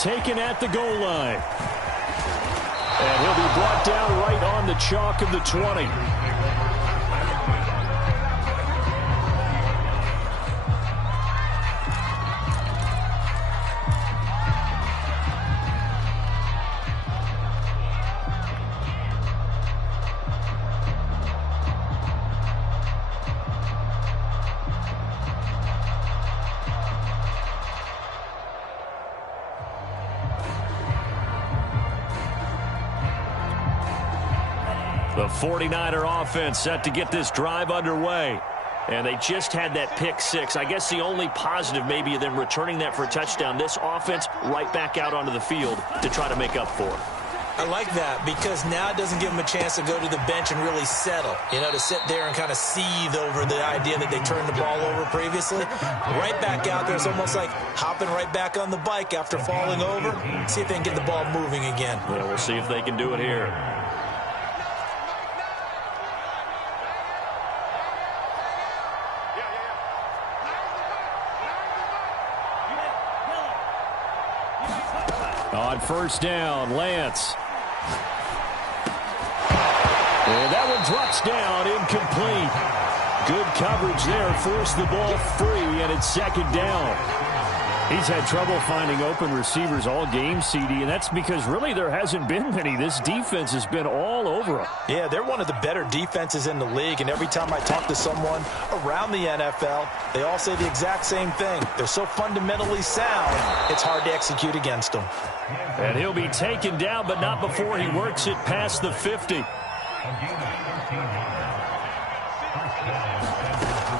taken at the goal line. And he'll be brought down right on the chalk of the 20. The 49er offense set to get this drive underway. And they just had that pick six. I guess the only positive maybe of them returning that for a touchdown. This offense right back out onto the field to try to make up for it. I like that because now it doesn't give them a chance to go to the bench and really settle. You know, to sit there and kind of seethe over the idea that they turned the ball over previously. Right back out there. It's almost like hopping right back on the bike after falling over. See if they can get the ball moving again. Yeah, we'll see if they can do it here. On first down, Lance. And that one drops down, incomplete. Good coverage there, forced the ball free, and it's second down. He's had trouble finding open receivers all game, CD, and that's because really there hasn't been many. This defense has been all over them. Yeah, they're one of the better defenses in the league, and every time I talk to someone around the NFL, they all say the exact same thing. They're so fundamentally sound, it's hard to execute against them. And he'll be taken down, but not before he works it past the 50.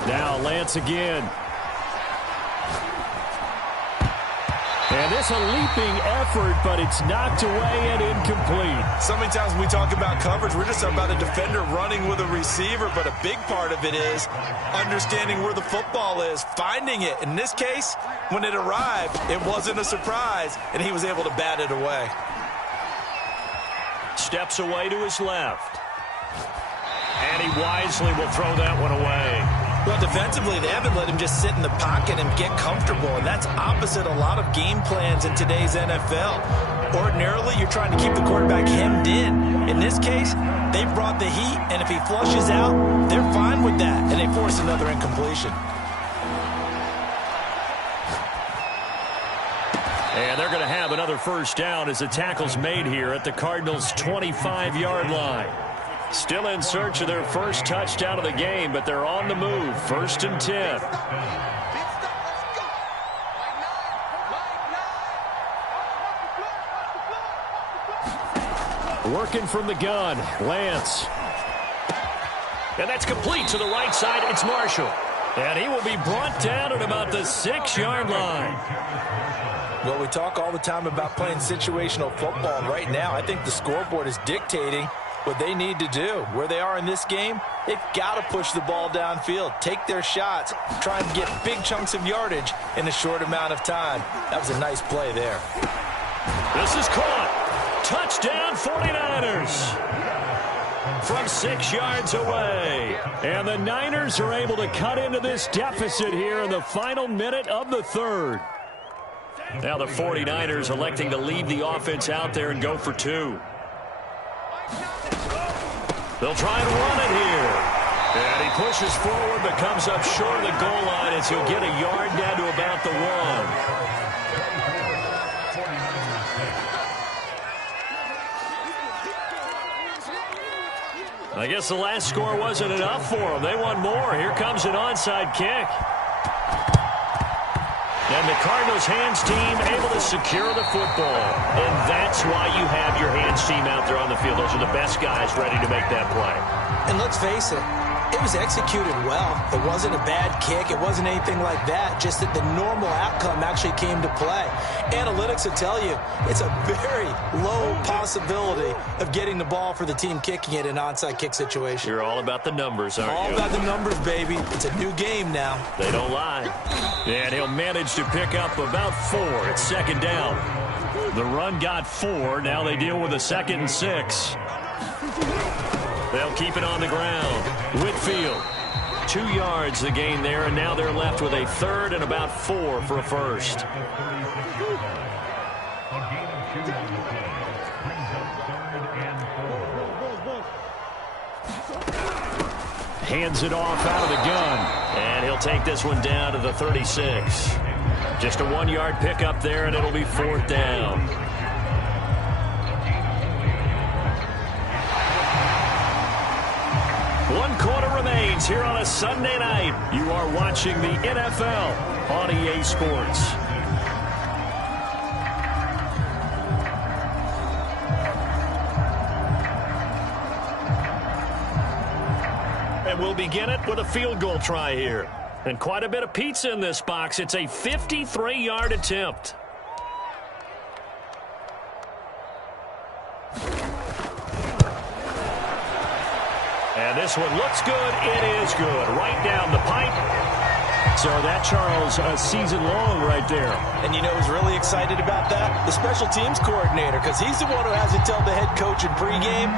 Now Lance again. And this a leaping effort, but it's knocked away and incomplete. So many times when we talk about coverage, we're just about a defender running with a receiver, but a big part of it is understanding where the football is, finding it. In this case, when it arrived, it wasn't a surprise, and he was able to bat it away. Steps away to his left. And he wisely will throw that one away. Well, defensively, they haven't let him just sit in the pocket and get comfortable, and that's opposite a lot of game plans in today's NFL. Ordinarily, you're trying to keep the quarterback hemmed in. In this case, they brought the heat, and if he flushes out, they're fine with that, and they force another incompletion. And they're going to have another first down as the tackle's made here at the Cardinals' 25-yard line. Still in search of their first touchdown of the game, but they're on the move. 1st and 10. Working from the gun, Lance. And that's complete to the right side. It's Marshall. And he will be brought down at about the 6-yard line. Well, we talk all the time about playing situational football, and right now I think the scoreboard is dictating what they need to do. Where they are in this game, they've got to push the ball downfield, take their shots, try and get big chunks of yardage in a short amount of time. That was a nice play there. This is caught. Touchdown 49ers. From 6 yards away. And the Niners are able to cut into this deficit here in the final minute of the third. Now the 49ers electing to leave the offense out there and go for 2. They'll try and run it here. And he pushes forward but comes up short of the goal line as he'll get a yard down to about the 1. I guess the last score wasn't enough for them. They want more. Here comes an onside kick. And the Cardinals' hands team able to secure the football. And that's why you have your hands team out there on the field. Those are the best guys ready to make that play. And let's face it, it was executed well. It wasn't a bad kick. It wasn't anything like that. Just that the normal outcome actually came to play. Analytics will tell you it's a very low possibility of getting the ball for the team kicking it in an onside kick situation. You're all about the numbers, aren't you? All about the numbers, baby. It's a new game now. They don't lie. And he'll manage to pick up about 4. It's second down. The run got 4. Now they deal with a 2nd and 6. They'll keep it on the ground. Whitfield, 2 yards the gain there, and now they're left with a 3rd and about 4 for a first. Hands it off out of the gun. And he'll take this one down to the 36. Just a 1-yard pickup there, and it'll be 4th down. One quarter remains here on a Sunday night. You are watching the NFL on EA Sports. And we'll begin it with a field goal try here. And quite a bit of pizza in this box. It's a 53-yard attempt. And this one looks good. It is good. Right down the pipe. So that, Charles, a season long right there. And you know who's really excited about that? The special teams coordinator, because he's the one who has to tell the head coach in pregame,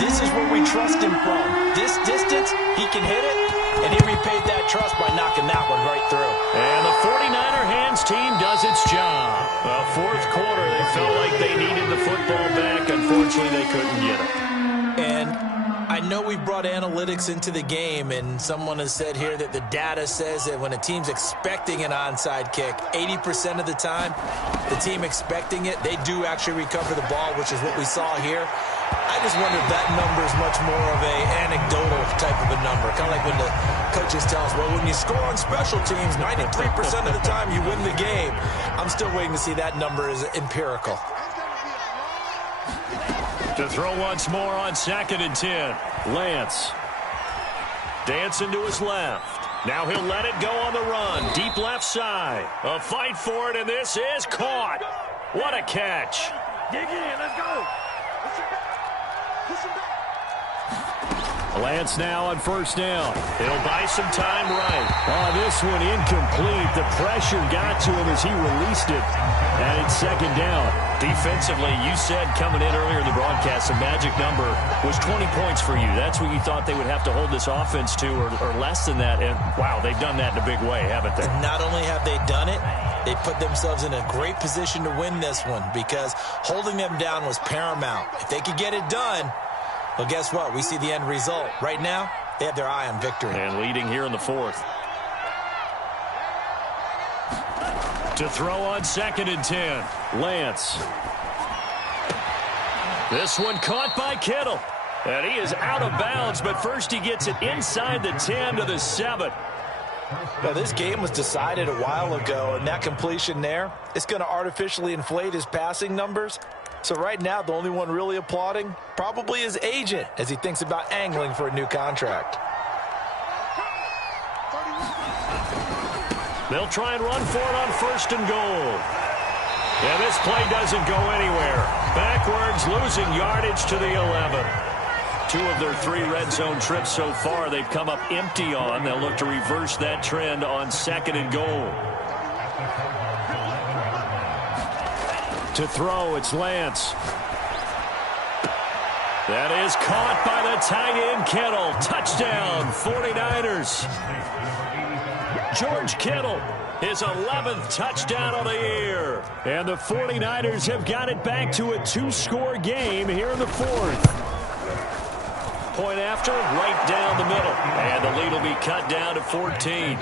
this is where we trust him from. This distance, he can hit it, and he repaid that trust by knocking that one right through. And the 49er hands team does its job. Well, 4th quarter, they felt like they needed the football back. Unfortunately, they couldn't get it. And I know we brought analytics into the game, and someone has said here that the data says that when a team's expecting an onside kick, 80% of the time, the team expecting it, they do actually recover the ball, which is what we saw here. I just wonder if that number is much more of a anecdotal type of a number. Kind of like when the coaches tell us, well, when you score on special teams, 93% of the time you win the game. I'm still waiting to see that number is empirical. To throw once more on 2nd and 10. Lance. Dancing to his left. Now he'll let it go on the run. Deep left side. A fight for it, and this is caught. What a catch. Dig in, let's go. Push him back. Lance now on 1st down. He'll buy some time right. Oh, this one incomplete. The pressure got to him as he released it. And it's 2nd down. Defensively, you said coming in earlier in the broadcast, the magic number was 20 points for you. That's what you thought they would have to hold this offense to, or less than that. And, wow, they've done that in a big way, haven't they? And not only have they done it, they put themselves in a great position to win this one because holding them down was paramount. If they could get it done, well, guess what? We see the end result. Right now, they have their eye on victory. And leading here in the 4th. To throw on 2nd and 10. Lance. This one caught by Kittle. And he is out of bounds, but first he gets it inside the 10 to the 7. Now, this game was decided a while ago, and that completion there, it's going to artificially inflate his passing numbers. So right now, the only one really applauding probably his agent as he thinks about angling for a new contract. They'll try and run for it on 1st and goal. And this play doesn't go anywhere. Backwards, losing yardage to the 11. 2 of their 3 red zone trips so far they've come up empty on. They'll look to reverse that trend on 2nd and goal. To throw, it's Lance. That is caught by the tight end, Kittle. Touchdown, 49ers. George Kittle, his 11th touchdown of the year. And the 49ers have got it back to a 2-score game here in the 4th. Point after, right down the middle. And the lead will be cut down to 14.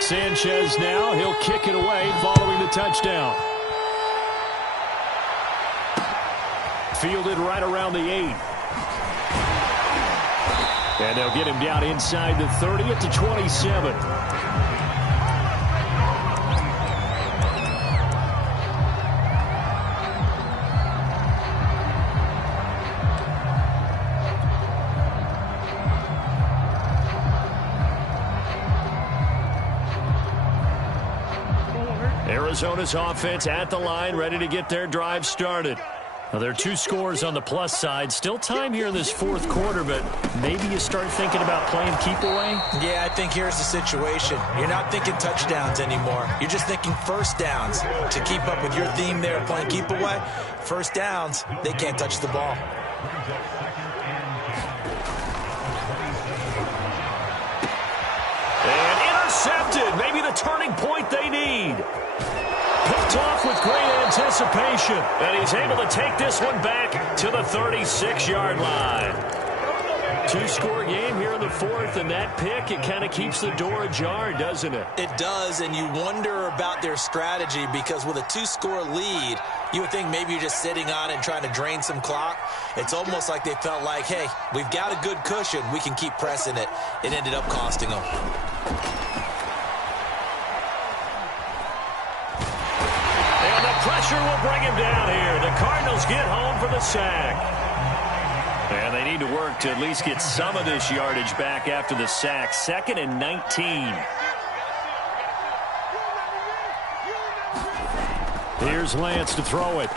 Sanchez now, he'll kick it away following the touchdown. Fielded right around the 8. And they'll get him down inside the 30 at the 27. Arizona's offense at the line, ready to get their drive started. Now, there are 2 scores on the plus side. Still time here in this 4th quarter, but maybe you start thinking about playing keep away? Yeah, I think here's the situation. You're not thinking touchdowns anymore. You're just thinking 1st downs. To keep up with your theme there, playing keep away, 1st downs, they can't touch the ball. Picked off with great anticipation. And he's able to take this one back to the 36-yard line. Two-score game here in the fourth, and that pick, it kind of keeps the door ajar, doesn't it? It does, and you wonder about their strategy because with a two-score lead, you would think maybe you're just sitting on it and trying to drain some clock. It's almost like they felt like, hey, we've got a good cushion. We can keep pressing it. It ended up costing them. And the pressure will bring him down here. The Cardinals get home for the sack. And they need to work to at least get some of this yardage back after the sack. 2nd and 19. Here's Lance to throw it.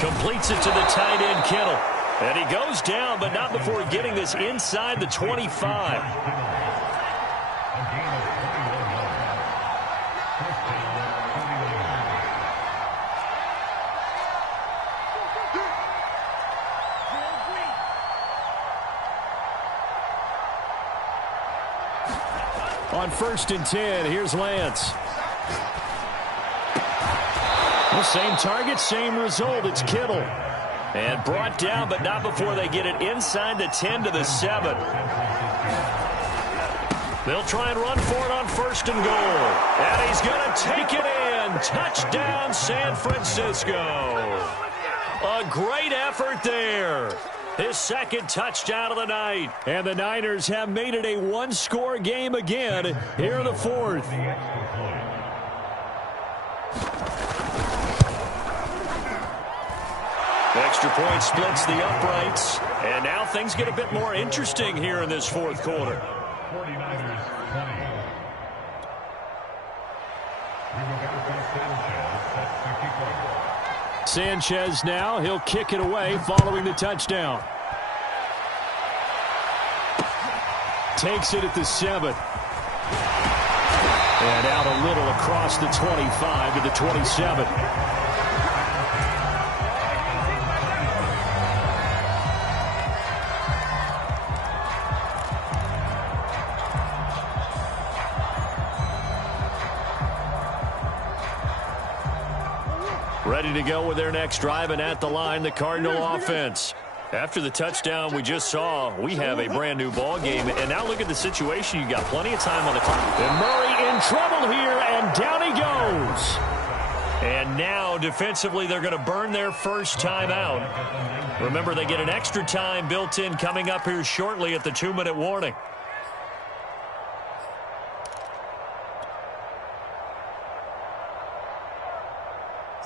Completes it to the tight end, Kittle. And he goes down, but not before getting this inside the 25. On 1st and 10, here's Lance. The same target, same result. It's Kittle. And brought down, but not before they get it inside the 10 to the 7. They'll try and run for it on 1st and goal. And he's going to take it in. Touchdown, San Francisco. A great effort there. His 2nd touchdown of the night. And the Niners have made it a one-score game again here in the fourth. Extra point splits the uprights. And now things get a bit more interesting here in this fourth quarter. 49ers 20. Sanchez now, he'll kick it away following the touchdown. Takes it at the 7. And out a little across the 25 to the 27. Ready to go with their next drive, and at the line, the Cardinal offense. After the touchdown we just saw, we have a brand new ball game. And now look at the situation. You got plenty of time on the clock. And Murray in trouble here, and down he goes. And now defensively they're going to burn their first timeout. Remember, they get an extra time built in coming up here shortly at the 2-minute warning.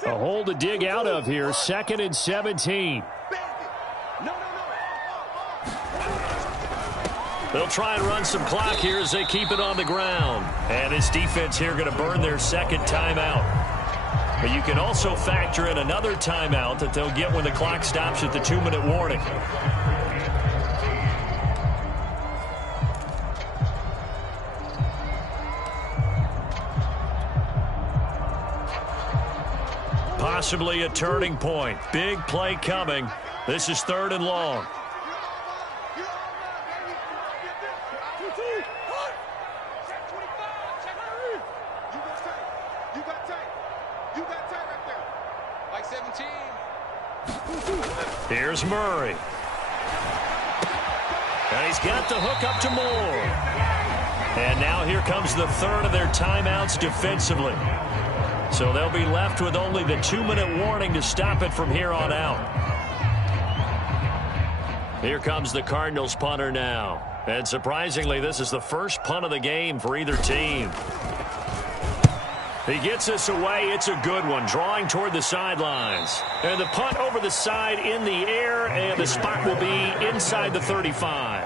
A hole to dig out of here. 2nd and 17. They'll try and run some clock here as they keep it on the ground. And this defense here going to burn their 2nd timeout. But you can also factor in another timeout that they'll get when the clock stops at the 2-minute warning. Possibly a turning point. Big play coming. This is 3rd and long. Here's Murray. And he's got the hook up to Moore. And now here comes the 3rd of their timeouts defensively. So they'll be left with only the 2-minute warning to stop it from here on out. Here comes the Cardinals punter now. And surprisingly, this is the first punt of the game for either team. He gets this away. It's a good one, drawing toward the sidelines. And the punt over the side in the air, and the spot will be inside the 35.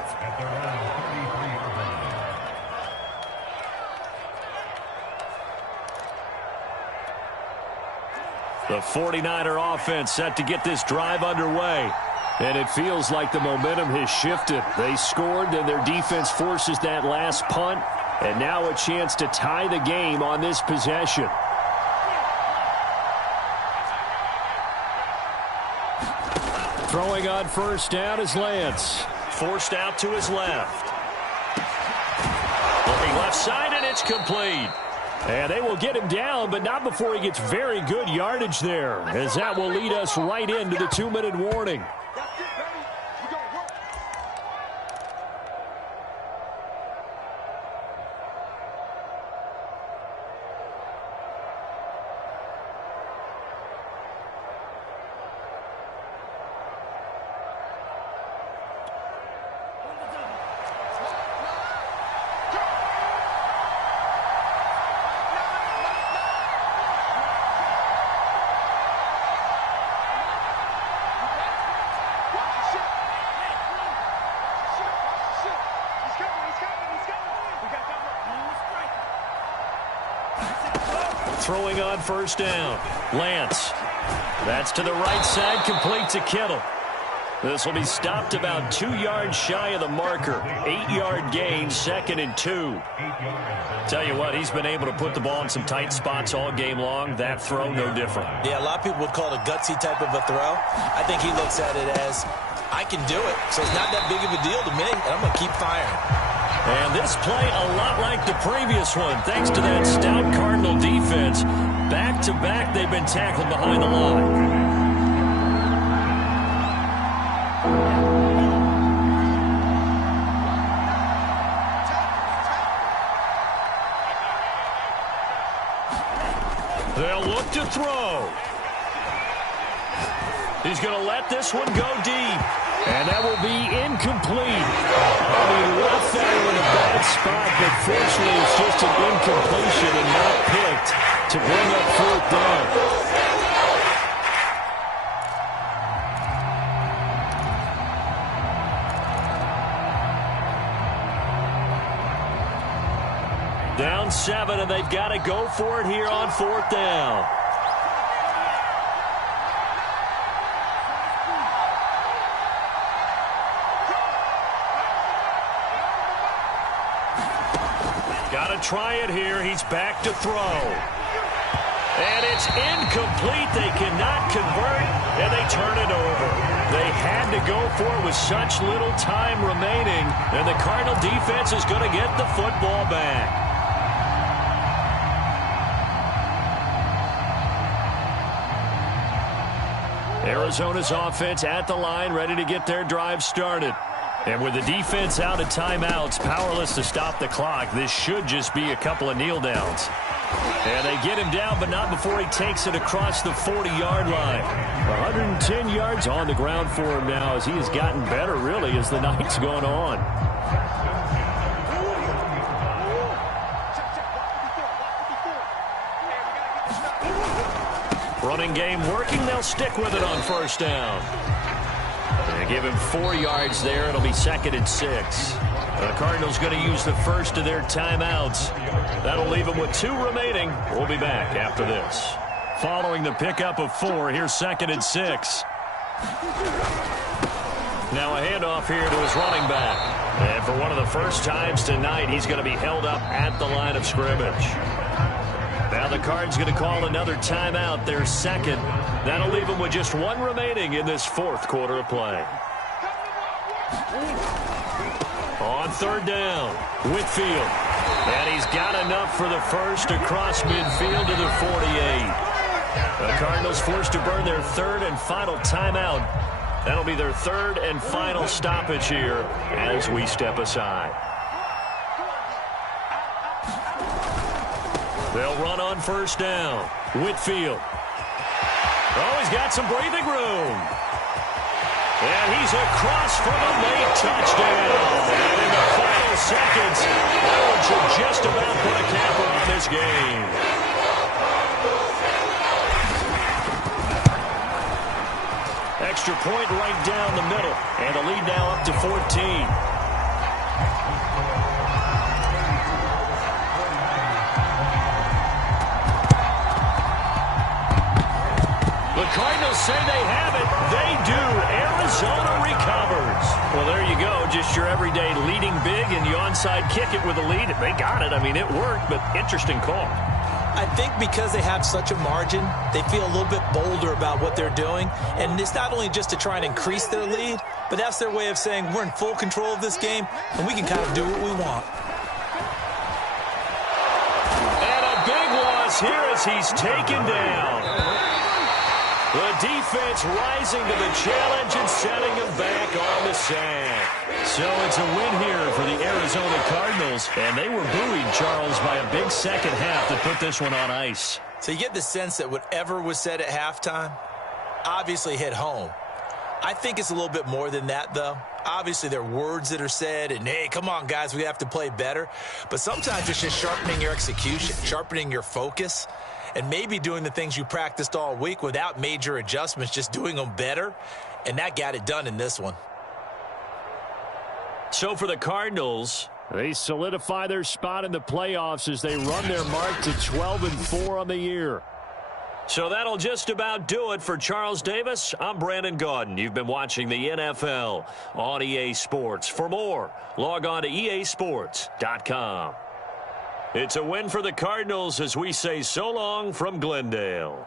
The 49er offense set to get this drive underway. And it feels like the momentum has shifted. They scored, then their defense forces that last punt. And now a chance to tie the game on this possession. Throwing on 1st down is Lance. Forced out to his left. Looking left side, and it's complete. And they will get him down, but not before he gets very good yardage there, as that will lead us right into the 2-minute warning. Throwing on first down. Lance. That's to the right side, complete to Kittle. This will be stopped about 2 yards shy of the marker. 8-yard gain, 2nd and 2. Tell you what, he's been able to put the ball in some tight spots all game long. That throw, no different. Yeah, a lot of people would call it a gutsy type of a throw. I think he looks at it as, I can do it, so it's not that big of a deal to me, and I'm going to keep firing. And this play a lot like the previous one, thanks to that stout Cardinal defense. Back-to-back, they've been tackled behind the line. They'll look to throw. He's going to let this one go deep. And that will be incomplete. He left that in a bad spot, but fortunately it's just an incompletion and not picked to bring up 4th down. Down 7, and they've got to go for it here on 4th down. Got to try it here. He's back to throw. And it's incomplete. They cannot convert, and they turn it over. They had to go for it with such little time remaining, and the Cardinal defense is going to get the football back. Arizona's offense at the line, ready to get their drive started. And with the defense out of timeouts, powerless to stop the clock, this should just be a couple of kneel downs. And they get him down, but not before he takes it across the 40-yard line. 110 yards on the ground for him now, as he has gotten better, really, as the night's gone on. Running game working. They'll stick with it on first down. They give him 4 yards there. It'll be 2nd and 6. The Cardinals going to use the first of their timeouts. That'll leave them with 2 remaining. We'll be back after this. Following the pickup of 4, here's 2nd and 6. Now a handoff here to his running back. And for one of the first times tonight, he's going to be held up at the line of scrimmage. Now the Cards going to call another timeout, their 2nd. That'll leave them with just 1 remaining in this 4th quarter of play. On 3rd down, Whitfield. And he's got enough for the first across midfield to the 48. The Cardinals forced to burn their 3rd and final timeout. That'll be their 3rd and final stoppage here as we step aside. They'll run on first down. Whitfield. Oh, he's got some breathing room. And he's across for the late touchdown. And in the final seconds, that one should just about put a capper on this game. Extra point right down the middle. And the lead now up to 14. Cardinals say they have it. They do. Arizona recovers. Well, there you go. Just your everyday leading big, and you onside kick it with a lead. They got it. I mean, it worked, but interesting call. I think because they have such a margin, they feel a little bit bolder about what they're doing. And it's not only just to try and increase their lead, but that's their way of saying we're in full control of this game, and we can kind of do what we want. And a big is here as he's taken down. The defense rising to the challenge and setting him back on the sack. So it's a win here for the Arizona Cardinals. And they were buoyed, Charles, by a big second half that put this one on ice. So you get the sense that whatever was said at halftime obviously hit home. I think it's a little bit more than that, though. Obviously, there are words that are said, and, hey, come on, guys, we have to play better. But sometimes it's just sharpening your execution, sharpening your focus, and maybe doing the things you practiced all week without major adjustments, just doing them better. And that got it done in this one. So for the Cardinals, they solidify their spot in the playoffs as they run their mark to 12-4 on the year. So that'll just about do it for Charles Davis. I'm Brandon Gaudin. You've been watching the NFL on EA Sports. For more, log on to easports.com. It's a win for the Cardinals as we say so long from Glendale.